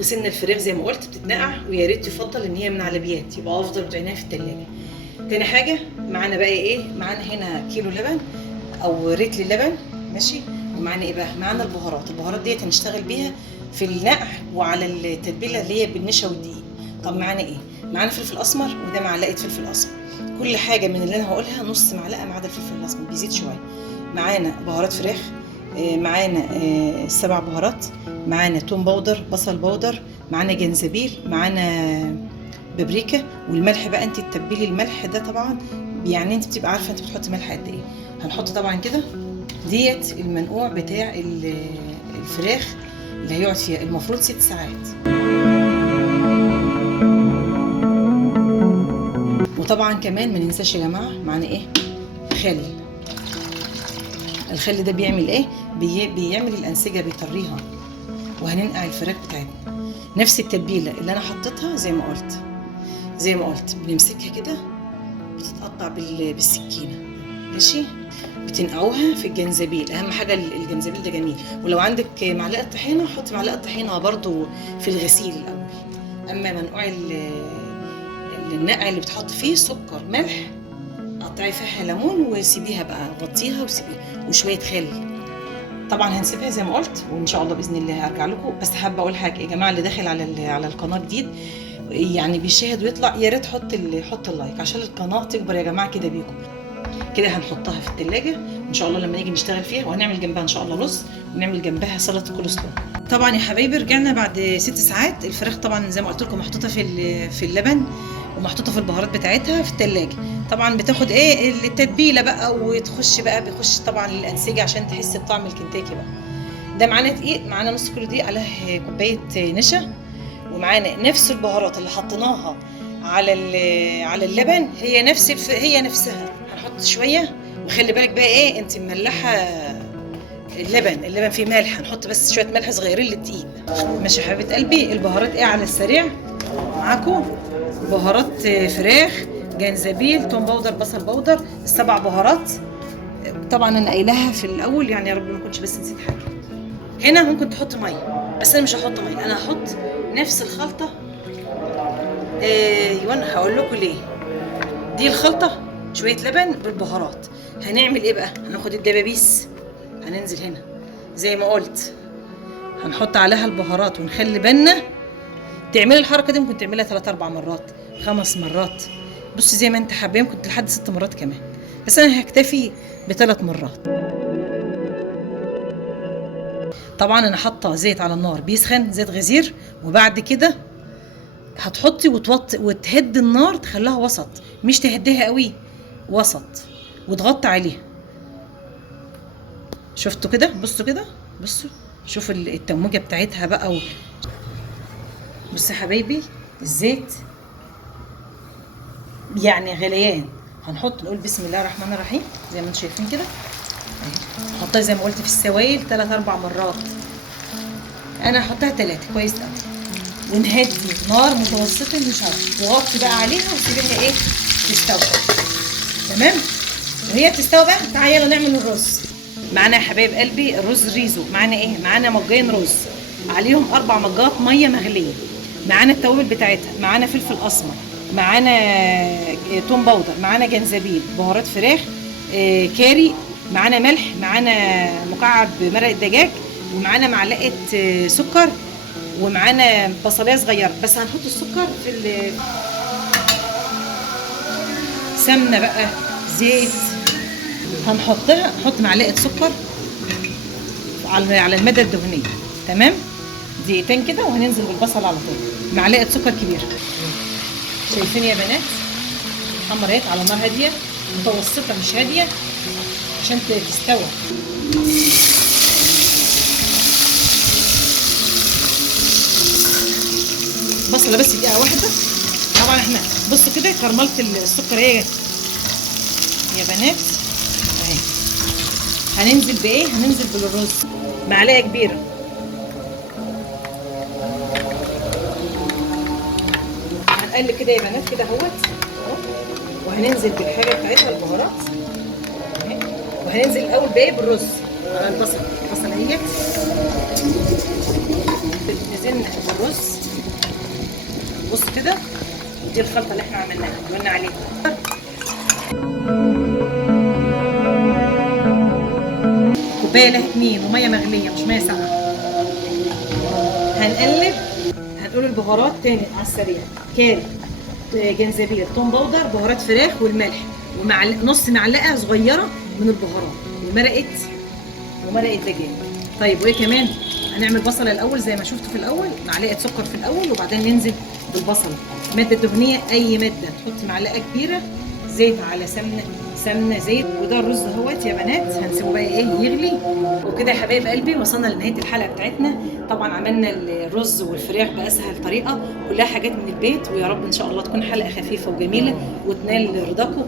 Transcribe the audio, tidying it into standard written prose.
وسن الفراخ زي ما قلت بتتنقع، ويا ريت يفضل ان هي من على بيات، يبقى افضل بتعينها في التلاجة. تاني حاجه معانا بقى ايه؟ معانا هنا كيلو لبن او رتل لبن، ماشي. ومعانا ايه بقى؟ معانا البهارات ديت هنشتغل بيها في النقع وعلى التتبيله اللي هي بالنشا والدقيق. طب معانا ايه؟ معانا فلفل اسمر، وده معلقه فلفل اسمر. كل حاجه من اللي انا هقولها نص معلقه ما عدا الفلفل الاسمر بيزيد شويه. معانا بهارات فراخ، معانا 7 بهارات، معانا توم باودر، بصل باودر، معانا جنزبيل، معانا بابريكا. والملح بقى انت تتبلي الملح ده طبعا، يعني انت بتبقى عارفه انت بتحطي ملح قد ايه. هنحط طبعا كده ديت المنقوع بتاع الفراخ اللي هيقعد فيها المفروض 6 ساعات. وطبعا كمان ما ننساش يا جماعه معانا ايه؟ خل. الخل ده بيعمل ايه؟ بيعمل الانسجه، بيطريها. وهننقع الفراخ بتاعتنا نفس التتبيله اللي انا حطيتها زي ما قلت بنمسكها كده، بتتقطع بالسكينه، ماشي. بتنقعوها في الجنزبيل، اهم حاجه الجنزبيل ده جميل. ولو عندك معلقه طحينه حطي معلقه طحينه برضو في الغسيل الاول. اما منقوع النقع اللي بتحط فيه سكر ملح، قطعي فيها ليمون وسيبيها بقى، غطيها وسيبيها، وشويه خل. طبعا هنسيبها زي ما قلت، وان شاء الله باذن الله هرجع لكم. بس حابه اقول حاجه يا جماعه، اللي داخل على القناه جديد يعني بيشاهد ويطلع، يا ريت حط اللايك عشان القناه تكبر يا جماعه كده بيكم. كده هنحطها في التلاجة ان شاء الله لما نيجي نشتغل فيها، وهنعمل جنبها ان شاء الله رز، ونعمل جنبها سلطه كول سلو. طبعا يا حبايبي رجعنا بعد 6 ساعات. الفراخ طبعا زي ما قلت لكم محطوطه في اللبن، ومحطوطه في البهارات بتاعتها في التلاجة. طبعا بتاخد ايه التتبيله بقى، بيخش طبعا الانسجه عشان تحس بطعم الكنتاكي بقى. ده معانا دقيق، معانا نص كيلو دقيق عليه كوبايه نشا، ومعانا نفس البهارات اللي حطيناها على اللبن، هي نفسها. هنحط شويه، وخلي بالك بقى ايه، انت مملحه اللبن فيه ملح، هنحط بس شويه ملح صغيرين للدقيق، ماشي يا حبيبه قلبي. البهارات ايه على السريع معاكم؟ بهارات فراخ، جنزبيل، توم باودر، بصل باودر، ال7 بهارات. طبعا انا قايلها في الاول يعني، يا رب ما كنتش بس نسيت حاجه. هنا ممكن تحط ميه، بس انا مش هحط ميه، انا هحط نفس الخلطه. وانا هقول لكم ليه. دي الخلطه شويه لبن بالبهارات. هنعمل ايه بقى؟ هناخد الدبابيس، هننزل هنا زي ما قلت، هنحط عليها البهارات، ونخلي بالنا تعملي الحركه دي. ممكن تعملها 3 4 مرات، 5 مرات، بصي زي ما انت حابه، ممكن لحد 6 مرات كمان، بس انا هكتفي ب3 مرات. طبعا انا حاطه زيت على النار بيسخن، زيت غزير. وبعد كده هتحطي وتوطي وتهدي النار، تخليها وسط، مش تهديها قوي، وسط، وتغطي عليها. شفتوا كده؟ بصوا كده، بصوا شوفوا التموجه بتاعتها بقى بصوا يا حبايبي الزيت يعني غليان. نقول بسم الله الرحمن الرحيم زي ما انتم شايفين كده. نحطها زي ما قلت في السوائل 3 4 مرات. انا هحطها 3 كويس قوي، ونهدي نار متوسطه مش عارفه، وغطي بقى عليها وسيبيها ايه تستوي. تمام. وهي بتستوي بقى تعالى يلا نعمل الرز. معانا يا حبايب قلبي الرز ريزو. معانا ايه؟ معانا مجين رز عليهم 4 مجات ميه مغليه. معانا التوابل بتاعتها، معانا فلفل اسمر، معانا توم باودر، معانا جنزبيل، بهارات فراخ، كاري، معانا ملح، معانا مكعب مرق دجاج، ومعانا معلقه سكر، ومعانا بصلايه صغيره. بس هنحط السكر في سمنه بقى، زيت، نحط معلقه سكر على الماده الدهنيه. تمام. دقيقتين كده وهننزل بالبصل على طول، معلقه سكر كبيره. شايفين يا بنات حمرات على نار هاديه متوسطه مش هاديه عشان تستوي. بصله بس دقيقه واحده. طبعا احنا بصوا كده كرملت السكر اهي يا بنات اهي. هننزل بايه؟ هننزل بالرز معلقه كبيره. هنقلب كده يا بنات كده اهوت، وهننزل بالحاجه بتاعتها البهارات، وهننزل الاول بايه؟ بالرز على البصل اهيت. نزلنا بالرز. بص كده، دي الخلطه اللي احنا عملناها قلنا عليها. كوبايه لها 2 وميه مغليه مش ميه ساقعه. هنقلب. هنقول البهارات تاني على السريع. كاري، جنزبيل، توم باودر، بهارات فراخ، والملح، نص معلقه صغيره من البهارات، ومرقه دجاج. طيب وايه كمان؟ هنعمل بصله الاول زي ما شفتوا في الاول، معلقه سكر في الاول وبعدين ننزل بالبصله. ماده دهنيه، اي ماده تحطي معلقه كبيره زيت على سمنه زيت. وده الرز اهوت يا بنات، هنسيبه بقى ايه يغلي. وكده يا حبايب قلبي وصلنا لنهايه الحلقه بتاعتنا. طبعا عملنا الرز والفراخ باسهل طريقه، كلها حاجات من البيت، ويا رب ان شاء الله تكون حلقه خفيفه وجميله وتنال رضاكم.